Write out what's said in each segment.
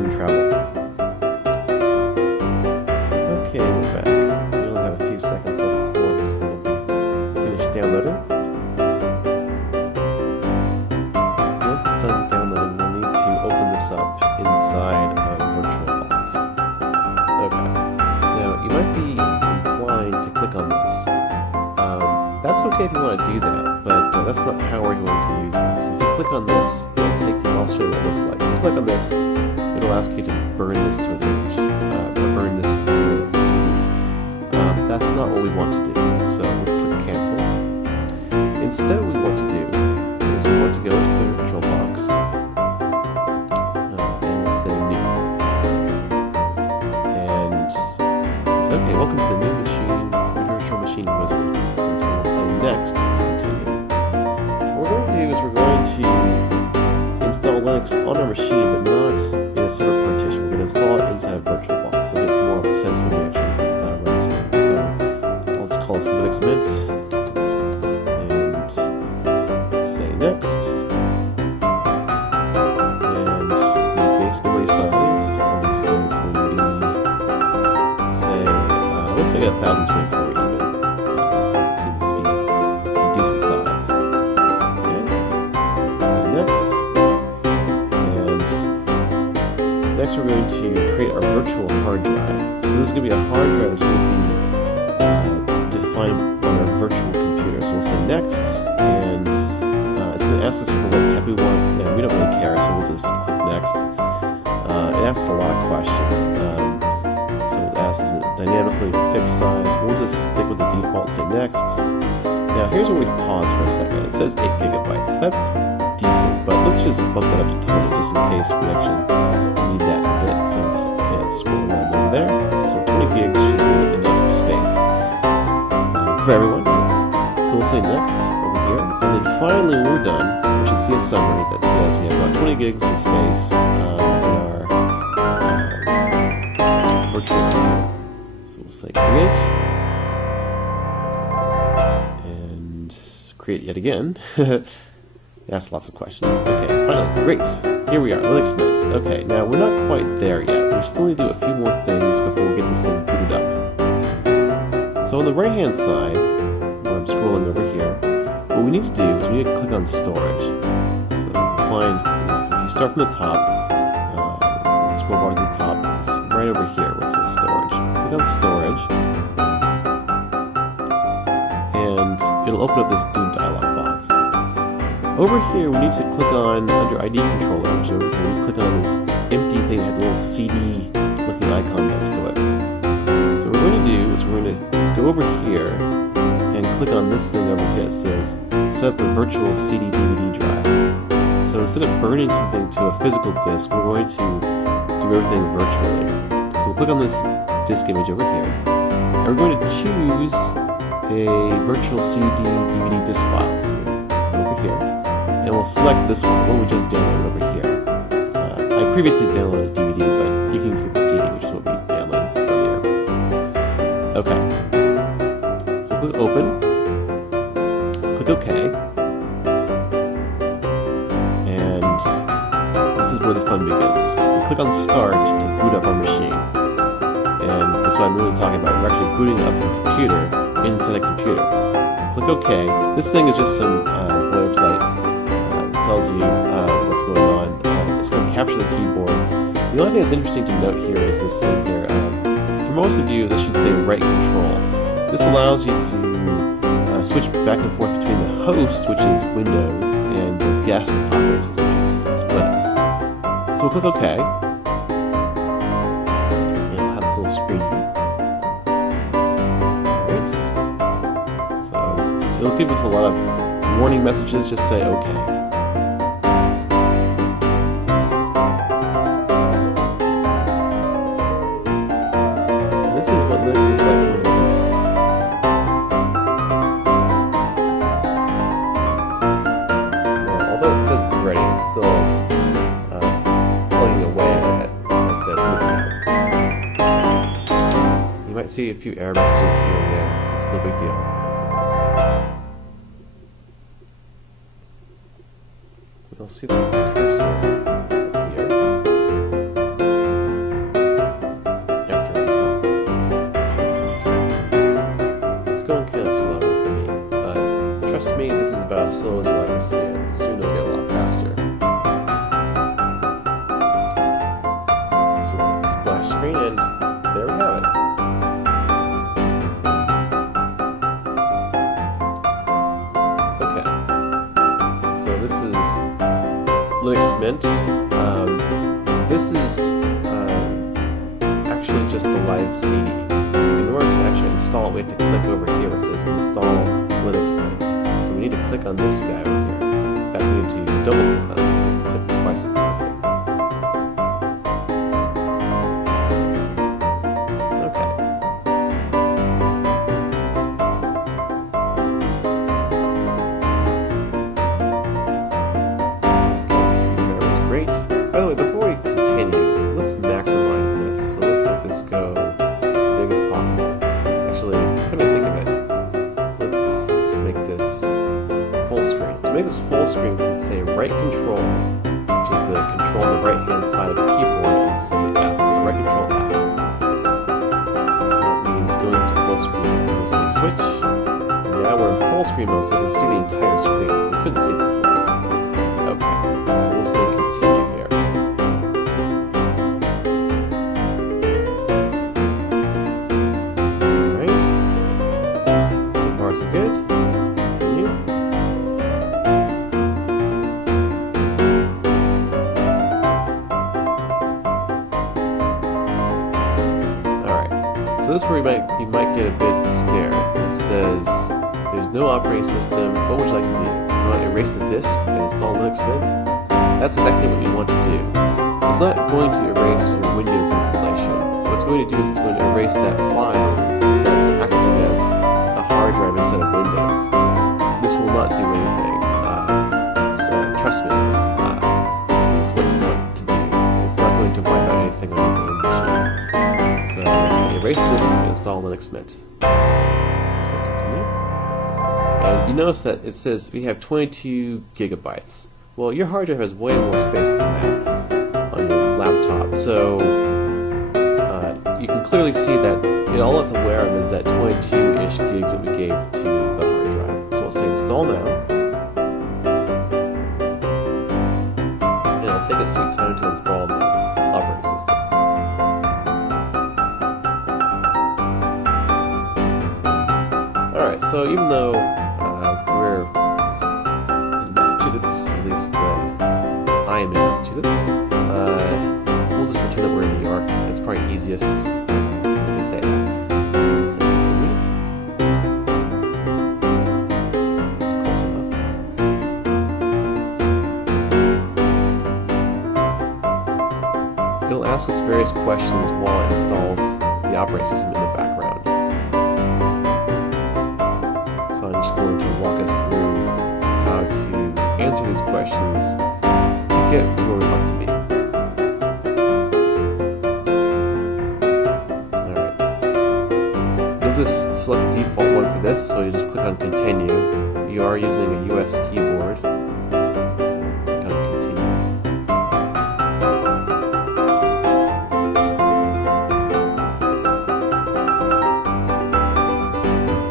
random travel. Okay, we're back. We only have a few seconds left before this thing will be finished downloading. Once it's done downloading, we'll need to open this up inside of VirtualBox. Okay. Now, you might be inclined to click on this. That's okay if you want to do that, but that's not how we're going to use this. If you click on this, it'll take you, I'll show you what it looks like. If you click on this, it'll ask you to burn this to an image, or burn this to a CD. That's not what we want to do, so let's click cancel. Instead, what we want to do is we want to go into the VirtualBox, and we'll say new. And so, okay, welcome to the new machine, virtual machine wizard. Next to continue. What we're going to do is we're going to install Linux on our machine, but not in a separate partition. We're going to install it inside of VirtualBox, so get more of the sense when we actually run this one. So I'll just call this Linux Mint and say next. And the base memory size, I'll just say it's going to be, let's make it 1024 even. Next we're going to create our virtual hard drive. So this is going to be a hard drive that's going to be defined on our virtual computer. So we'll say next, and it's going to ask us for what type we want. And we don't really care, so we'll just click next. It asks a lot of questions. So it asks, is it dynamically fixed size? We'll just stick with the default, say next. Now here's where we pause for a second. It says 8 gigabytes. That's decent, but let's just bump that up to 20 just in case we actually need that a bit. So let's scroll around over there. So 20 gigs should be enough space for everyone. So we'll say next over here, and then finally when we're done, we should see a summary that says we have about 20 gigs of space in our virtual computer. So we'll say create, and create yet again. Asked lots of questions. Okay, finally, great. Here we are, Linux Mint. Okay, now we're not quite there yet. We still need to do a few more things before we get this thing booted up. So on the right-hand side, where I'm scrolling over here, what we need to do is we need to click on storage. So find, if you start from the top, scroll bar to the top, it's right over here where it says storage. Click on storage, and it'll open up this new dialog box. Over here, we need to click on, under ID controller, which is over here, we click on this empty thing that has a little CD-looking icon next to it. So what we're going to do is we're going to go over here and click on this thing over here that says set up a virtual CD DVD drive. So instead of burning something to a physical disk, we're going to do everything virtually. So we'll click on this disk image over here, and we're going to choose a virtual CD DVD disk file. So over here. And we'll select this one, the one we just downloaded over here. I previously downloaded DVD, but you can keep the CD, which is what we downloaded earlier. Okay. So click Open. Click OK. And this is where the fun begins. We click on Start to boot up our machine. And that's what I'm really talking about. We're actually booting up a computer inside a computer. Click OK. This thing is just some boilerplate. Tells you what's going on. It's going to capture the keyboard. The only thing that's interesting to note here is this thing here. For most of you, this should say right control. This allows you to switch back and forth between the host, which is Windows, and the guest operating system, which is Linux. So we'll click OK. And we'll have this little screen here. Great. So it'll give us a lot of warning messages. Just say OK. This is what Linux looks like when it boots. Now, although it says it's ready, it's still plugging away at the boot. You might see a few error messages here and there. It's no big deal. We'll see the cursor here. this is Linux Mint. This is actually just the live CD. In order to actually install it, we have to click over here where it says Install Linux Mint. So we need to click on this guy over here. In fact, we need to double click on it, so we click twice on it. By the way, before we continue, let's maximize this. So let's make this go as big as possible. Actually, come and think of it. Let's make this full screen. To make this full screen, we can say right control, which is the control on the right hand side of the keyboard, and say F. So right control F. So that means going to full screen. So we'll say switch. And now we're in full screen mode, so we can see the entire screen. We couldn't see it before. Okay, so we'll say continue. Good. Continue. Alright, so this is where you might get a bit scared. It says, there's no operating system, what would you like to do? You want to erase the disk and install Linux Mint? That's exactly what you want to do. It's not going to erase your Windows installation. What it's going to do is it's going to erase that file that's acting as hard drive instead of Windows. This will not do anything. So trust me, this is what you want to do. It's not going to wipe out anything on your own machine. So let's say erase disk and install Linux Mint. So let's continue. And you notice that it says we have 22 gigabytes. Well, your hard drive has way more space than that on your laptop. So you can clearly see that all it's aware of is that 22-ish gigs that we gave to the hard drive. So we'll say install now. And it'll take a sweet time to install the operating system. Alright, so even though we're in Massachusetts, at least I am in Massachusetts, we'll just pretend that we're in New York. It's probably easiest to say that. Close enough. It'll ask us various questions while it installs the operating system in the background. So I'm just going to walk us through how to answer these questions to get to where we want to be. Just select the default one for this, so you just click on continue. You are using a US keyboard. Click on continue.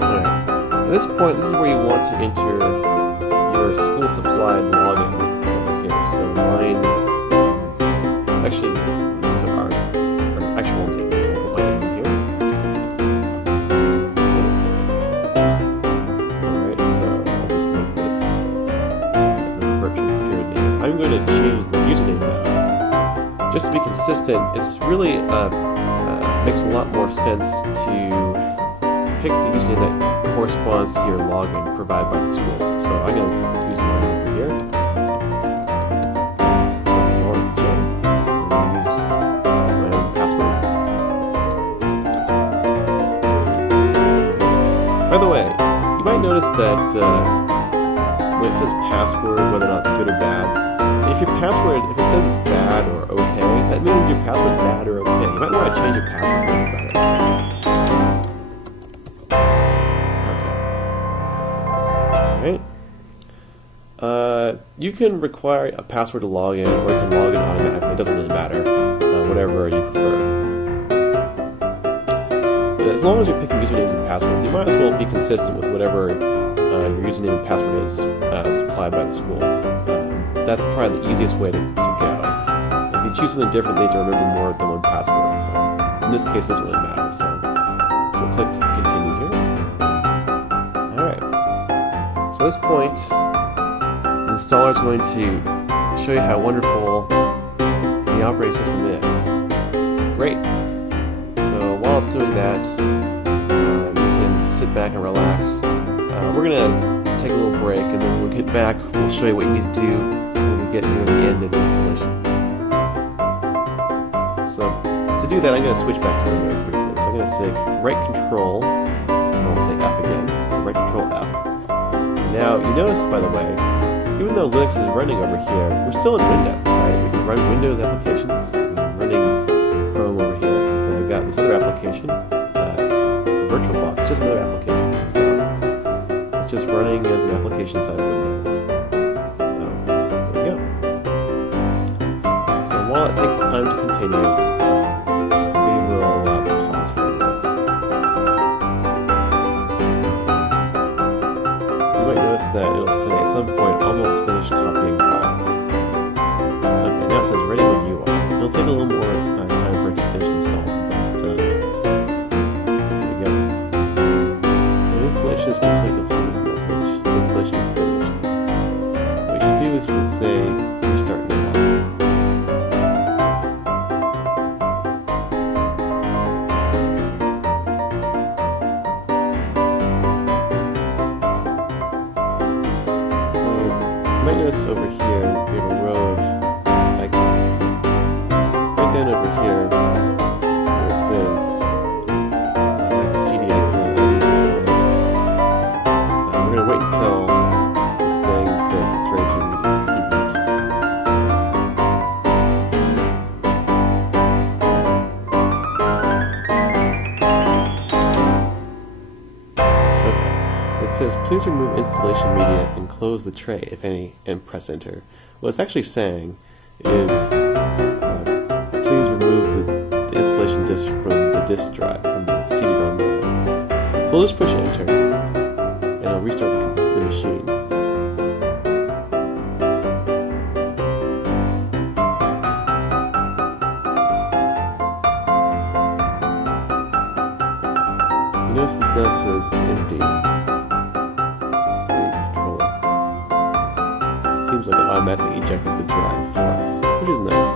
Alright. At this point, this is where you want to enter your school supplied login over here. So mine is actually this is our actual name. So we'll put my name in here. I'm going to change my username now. Just to be consistent, it's really makes a lot more sense to pick the username that corresponds to your login provided by the school. So I'm going to use mine over here. So Lawrence J. I'm going to use my own password. By the way, you might notice that when it says password, whether or not it's good or bad, if your password, if it says it's bad or okay, that means your password's bad or okay. You might want to change your password to make it better. Okay. Alright. You can require a password to log in, or you can log in automatically. It doesn't really matter. Whatever you prefer. But as long as you're picking usernames and passwords, you might as well be consistent with whatever your username and password is supplied by the school. That's probably the easiest way to go. If you choose something different, they need to remember more than one password. So in this case, it doesn't really matter. So we'll click continue here. Alright. So at this point, the installer is going to show you how wonderful the operating system is. Great. So while it's doing that, you can sit back and relax. We're going to take a little break, and then when we get back, we'll show you what you need to do when we get near the end of the installation. So to do that, I'm going to switch back to Windows briefly. So I'm going to say right Control, and I'll say F again. So right Control F. Now you notice, by the way, even though Linux is running over here, we're still in Windows, right? We can run Windows applications. I'm running Chrome over here, and I've got this other application, VirtualBox, just another application. So it's just running as an application inside of Windows. So there you go. So while it takes its time to continue, we will pause for a minute. You might notice that it'll say at some point almost finished copying files. Okay, now it says ready when you are. It'll take a little more time for it to finish installing, but there we go. When installation is complete, you'll see this message. The installation is finished. What you should do is just say restart now. You might notice over here we have a row of icons. Right down over here where it says there's a CD icon. We're going to wait until this thing says it's ready to reboot. Okay. It says please remove installation media and close the tray, if any, and press enter. What it's actually saying is please remove the installation disk from the disk drive, from the CD-ROM drive. So we'll just push enter, and I'll restart the machine. You notice this now says it's empty. Seems like it automatically ejected the drive for us, which is nice.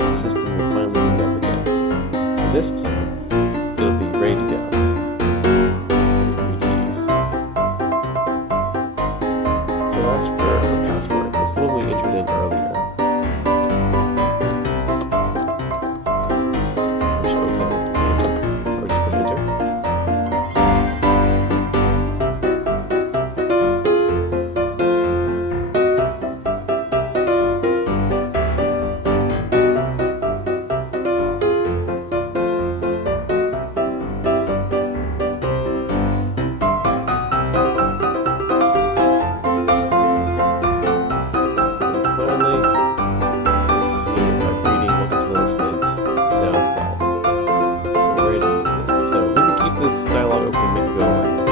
The system will finally boot up again. And this time, it'll be ready to go. Ready for you to use. So I'll ask for a password. That's the one we entered in earlier. This dialog open, make it go away.